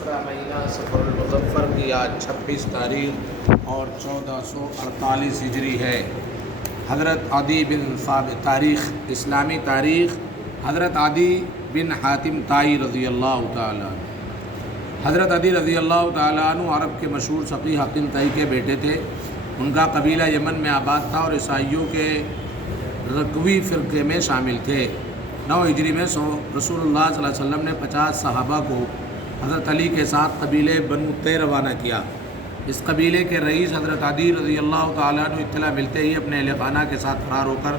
تیسرا مہینہ سفر المظفر کی آج 26 تاریخ اور 1448 ہجری ہے۔ حضرت عدی بن ثابت تاریخ اسلامی تاریخ حضرت عدی بن حاتم طائی رضی اللہ تعالیٰ عنہ۔ حضرت عدی رضی اللہ تعالیٰ عنہ عرب کے مشہور سقی حاتم طائی کے بیٹے تھے۔ ان کا قبیلہ یمن میں آباد تھا اور عیسائیوں کے رکوی فرقے میں شامل تھے۔ 9 ہجری میں رسول اللہ صلی اللہ علیہ وسلم نے 50 صحابہ کو حضرت علی کے ساتھ قبیلے بنو تے روانہ کیا۔ اس قبیلے کے رئیس حضرت عدی رضی اللہ تعالیٰ عنہ اطلاع ملتے ہی اپنے اہل خانہ کے ساتھ فرار ہو کر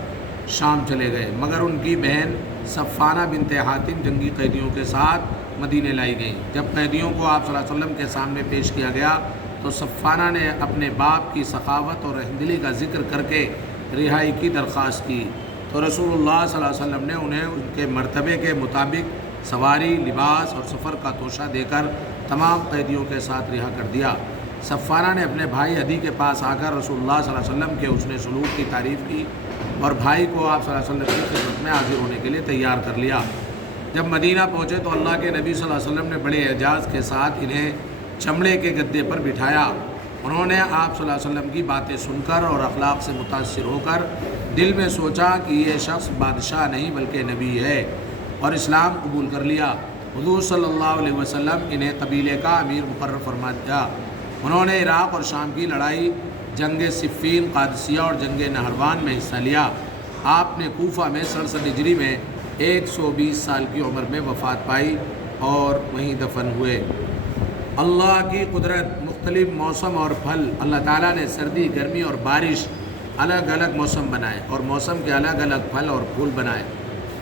شام چلے گئے، مگر ان کی بہن صفانہ بنت حاتم جنگی قیدیوں کے ساتھ مدینے لائی گئیں۔ جب قیدیوں کو آپ صلی اللہ علیہ وسلم کے سامنے پیش کیا گیا تو صفانہ نے اپنے باپ کی سخاوت اور رحمدلی کا ذکر کر کے رہائی کی درخواست کی، تو رسول اللہ صلی اللہ علیہ وسلم نے انہیں ان کے مرتبے کے مطابق سواری، لباس اور سفر کا توشہ دے کر تمام قیدیوں کے ساتھ رہا کر دیا۔ صفانہ نے اپنے بھائی عدی کے پاس آ کر رسول اللہ صلی اللہ علیہ وسلم کے حسن سلوک کی تعریف کی اور بھائی کو آپ صلی اللہ علیہ وسلم کی خدمت میں حاضر ہونے کے لیے تیار کر لیا۔ جب مدینہ پہنچے تو اللہ کے نبی صلی اللہ علیہ وسلم نے بڑے اعجاز کے ساتھ انہیں چمڑے کے گدے پر بٹھایا۔ انہوں نے آپ صلی اللہ علیہ وسلم کی باتیں سن کر اور اخلاق سے متاثر ہو کر دل میں سوچا کہ یہ شخص بادشاہ نہیں بلکہ نبی ہے، اور اسلام قبول کر لیا۔ حضور صلی اللہ علیہ وسلم انہیں قبیلے کا امیر مقرر فرما دیا۔ انہوں نے عراق اور شام کی لڑائی، جنگ صفین، قادسیہ اور جنگ نہروان میں حصہ لیا۔ آپ نے کوفہ میں 67 ہجری میں 120 سال کی عمر میں وفات پائی اور وہیں دفن ہوئے۔ اللہ کی قدرت، مختلف موسم اور پھل۔ اللہ تعالیٰ نے سردی، گرمی اور بارش الگ الگ موسم بنائے اور موسم کے الگ الگ پھل اور پھول بنائے۔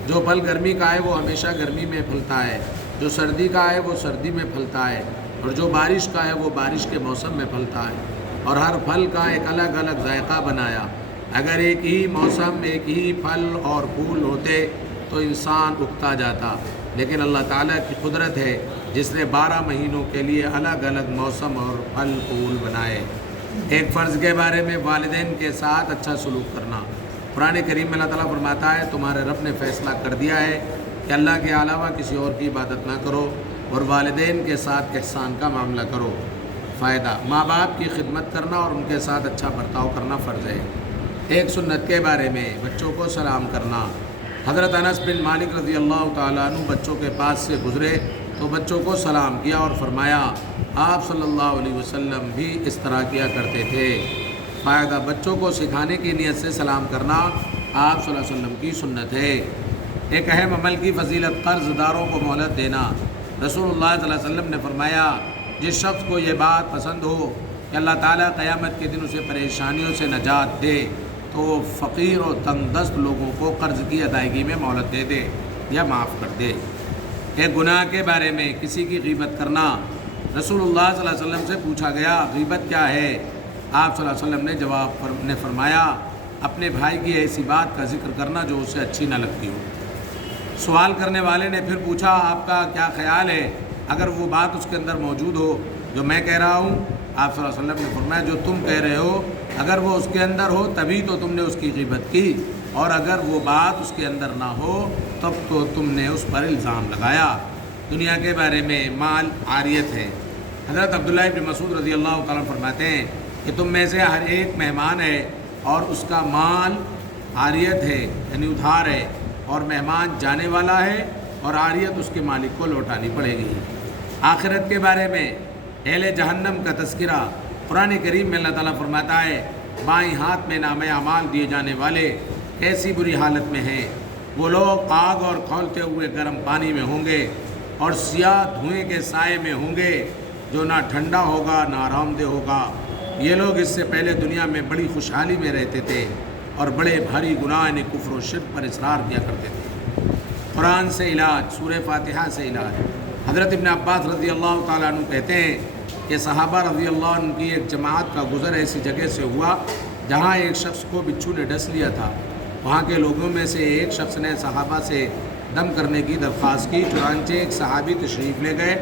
جو پھل گرمی کا ہے وہ ہمیشہ گرمی میں پھلتا ہے، جو سردی کا ہے وہ سردی میں پھلتا ہے، اور جو بارش کا ہے وہ بارش کے موسم میں پھلتا ہے، اور ہر پھل کا ایک الگ الگ ذائقہ بنایا۔ اگر ایک ہی موسم، ایک ہی پھل اور پھول ہوتے تو انسان اکتا جاتا، لیکن اللہ تعالیٰ کی قدرت ہے جس نے 12 مہینوں کے لیے الگ الگ موسم اور پھل پھول بنائے۔ ایک فرض کے بارے میں والدین کے ساتھ اچھا سلوک کرنا۔ قرآن کریم میں اللہ تعالیٰ فرماتا ہے، تمہارے رب نے فیصلہ کر دیا ہے کہ اللہ کے علاوہ کسی اور کی عبادت نہ کرو اور والدین کے ساتھ احسان کا معاملہ کرو۔ فائدہ: ماں باپ کی خدمت کرنا اور ان کے ساتھ اچھا برتاؤ کرنا فرض ہے۔ ایک سنت کے بارے میں بچوں کو سلام کرنا۔ حضرت انس بن مالک رضی اللہ تعالیٰ عنہ بچوں کے پاس سے گزرے تو بچوں کو سلام کیا اور فرمایا، آپ صلی اللہ علیہ وسلم بھی اس طرح کیا کرتے تھے۔ فائدہ: بچوں کو سکھانے کی نیت سے سلام کرنا آپ صلی اللہ علیہ وسلم کی سنت ہے۔ ایک اہم عمل کی فضیلت: قرض داروں کو مہلت دینا۔ رسول اللہ صلی اللہ علیہ وسلم نے فرمایا، جس شخص کو یہ بات پسند ہو کہ اللہ تعالیٰ قیامت کے دن اسے پریشانیوں سے نجات دے تو وہ فقیر اور تنگ دست لوگوں کو قرض کی ادائیگی میں مہلت دے دے یا معاف کر دے۔ ایک گناہ کے بارے میں کسی کی غیبت کرنا۔ رسول اللہ صلی اللہ علیہ وسلم سے پوچھا گیا، غیبت کیا ہے؟ آپ صلی اللہ علیہ وسلم نے جواب نے فرمایا، اپنے بھائی کی ایسی بات کا ذکر کرنا جو اسے اچھی نہ لگتی ہو۔ سوال کرنے والے نے پھر پوچھا، آپ کا کیا خیال ہے اگر وہ بات اس کے اندر موجود ہو جو میں کہہ رہا ہوں؟ آپ صلی اللہ علیہ وسلم نے فرمایا، جو تم کہہ رہے ہو اگر وہ اس کے اندر ہو تبھی تو تم نے اس کی غیبت کی، اور اگر وہ بات اس کے اندر نہ ہو تب تو تم نے اس پر الزام لگایا۔ دنیا کے بارے میں مال عاریت ہے۔ حضرت عبداللہ ابن مسعود رضی اللہ تعالیٰ فرماتے ہیں کہ تم میں سے ہر ایک مہمان ہے اور اس کا مال عاریت ہے، یعنی ادھار ہے، اور مہمان جانے والا ہے اور عاریت اس کے مالک کو لوٹانی پڑے گی۔ آخرت کے بارے میں اہل جہنم کا تذکرہ۔ قرآن کریم میں اللہ تعالیٰ فرماتا ہے، بائیں ہاتھ میں نامہ اعمال دیے جانے والے کیسی بری حالت میں ہیں۔ وہ لوگ آگ اور کھولتے ہوئے گرم پانی میں ہوں گے اور سیاہ دھوئیں کے سائے میں ہوں گے جو نہ ٹھنڈا ہوگا نہ آرام دہ ہوگا۔ یہ لوگ اس سے پہلے دنیا میں بڑی خوشحالی میں رہتے تھے اور بڑے بھاری گناہ یعنی کفر و شرک پر اصرار کیا کرتے تھے۔ قرآن سے علاج، سورہ فاتحہ سے علاج۔ حضرت ابن عباس رضی اللہ تعالیٰ عنہ کہتے ہیں کہ صحابہ رضی اللہ عنہ کی ایک جماعت کا گزر ایسی جگہ سے ہوا جہاں ایک شخص کو بچھو نے ڈس لیا تھا۔ وہاں کے لوگوں میں سے ایک شخص نے صحابہ سے دم کرنے کی درخواست کی، چنانچہ ایک صحابی تشریف لے گئے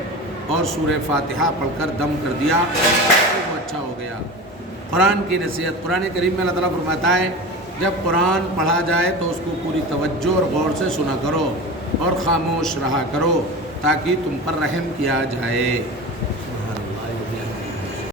اور سورہ فاتحہ پڑھ کر دم کر دیا، وہ اچھا ہو گیا۔ قرآن کی نصیحت۔ قرآن کریم میں اللہ تعالیٰ فرماتا ہے، جب قرآن پڑھا جائے تو اس کو پوری توجہ اور غور سے سنا کرو اور خاموش رہا کرو تاکہ تم پر رحم کیا جائے۔